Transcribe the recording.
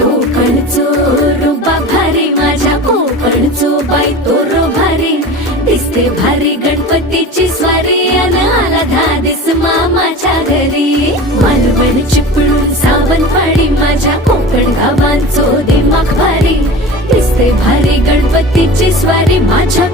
कोकणचो रुबा भारी माझ्या कोकणचो बाई तो रो भारी दिसते भारी गणपतीची स्वारी अन आला धादिस मामाच्या घरी मालवण चिपळूण सावंतवाडी माझ्या कोकण गावांचो दिमाग भारी दिसते भारी गणपतीची स्वारी माझ्या